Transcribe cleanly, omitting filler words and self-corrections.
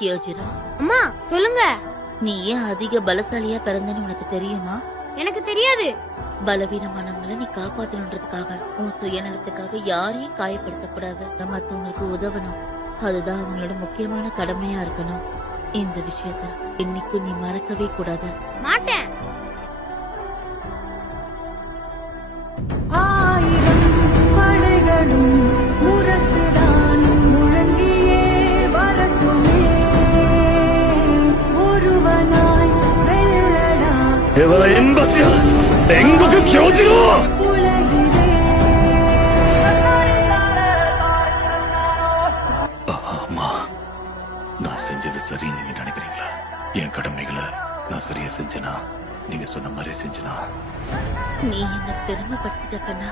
கியோஜிரோ, அம்மா சொல்லுங்க. நீ ஏன் அதிக பலசாலியா பிறந்தன்னு உனக்கு தெரியுமா? எனக்கு தெரியாது. பலவீனமானவங்களை நீ காப்பாத்தணுன்றதுக்காக, உன் சுயநலத்துக்காக யாரையும் காயப்படுத்த கூடாது. மத்தவங்களுக்கு உதவணும், அதுதான் அவங்களோட முக்கியமான கடமையா இருக்கணும். இந்த விஷயத்த இன்னைக்கும் நீ மறக்கவே கூடாது. மாட்டேன். ஆயிரம் படைகளும் முரசுதான் முழங்கியே வரட்டுமே, ஒருவனாய் வெல்லடா உலகிலே. அம்மா, நான் செஞ்சது சரின்னு நீங்க நினைக்கிறீங்களா? என் கடமைகளை நான் சரியா செஞ்சனா, நீங்க சொன்ன மாதிரியே செஞ்சனா? நீ என்ன பெருமைப்படுத்திட்ட கண்ணா.